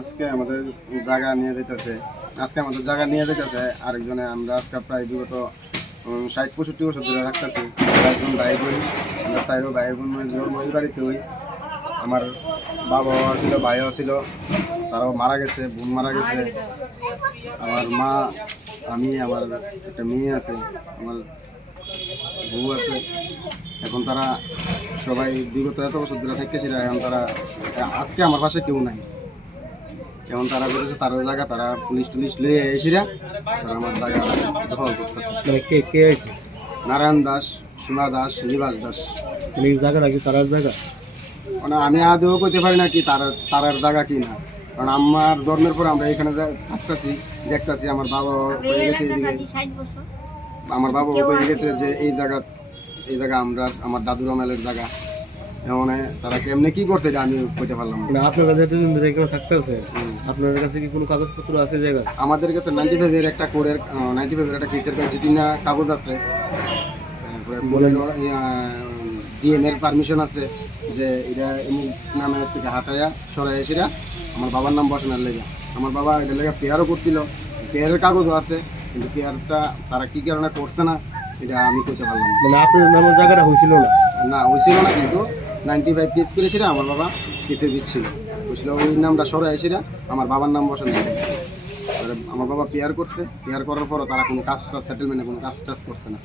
আজকে আমাদের জায়গা নিয়ে যেতেছে আরেকজনে। আমরা আজকে প্রায় বিগত 60-65 বছর ধরে থাকতেছি। একজন ভাই বোন, আমরা তাইরও ভাই বোন জন্ম এই বাড়িতে হই। আমার বাবাও ছিল, ভাইও ছিল, তারাও মারা গেছে, বোন মারা গেছে। আমার মা, আমি, আমার একটা মেয়ে আছে, আমার বউ আছে। এখন তারা সবাই বিগত এত বছর ধরে থাকতেছিল। এখন তারা আজকে আমার পাশে কেউ নাই। এখন তারা বলেছে তার জায়গা তারা পুলিশ টুলিশ লয়ে এসেরা তারা আমার জায়গা দখল করতেছে। কে আছে? নারায়ণ দাস, সোনা দাস, নিবাস দাস। এই জায়গাটা কি তারার জায়গা? মানে আমি আদৌ কইতে পারি না কি তারার জায়গা কি না, কারণ আমার জন্মের পর আমরা এখানে থাকতেছি, দেখতেছি। আমার বাবা হয়ে গেছে এদিকে, আমার বাবা হয়ে গেছে যে এই জায়গা আমরা আমার দাদুর আমলের জায়গা। মানে তারা কেমনে কি করতে আমি কইতে পারলাম না। আপনার কাছে থাকতেছে, আপনার কাছে কি কোনো কাগজপত্র আছে জায়গা? আমাদের কাছে 95-এর একটা কোডের 95-এর একটা কেসের জিটিনা কাগজ আছে, তারপরে ডিএমের পারমিশন আছে যে এটা এমনি নামে থেকে হাঁটাইয়া সরাই এসেরা আমার বাবার নাম বসানোর লেগে। আমার বাবা এটার লেগে পেয়ারও করছিল, পেয়ারের কাগজও আছে, কিন্তু পেয়ারটা তারা কী কারণে করছে না এটা আমি করতে পারলাম না। মানে আপনার নামের জায়গাটা হয়েছিল না হয়েছিল না, কিন্তু 95 কেস করেছিল আমার বাবা কেসে দিচ্ছিল, বুঝলো ওই নামটা সরে এসেরা আমার বাবার নাম বসানো লেগে। আমার বাবা পেয়ার করছে, পেয়ার করার পরও তারা কোনো কাজ সেটেলমেন্টে কোনো কাজ টাজ করছে না।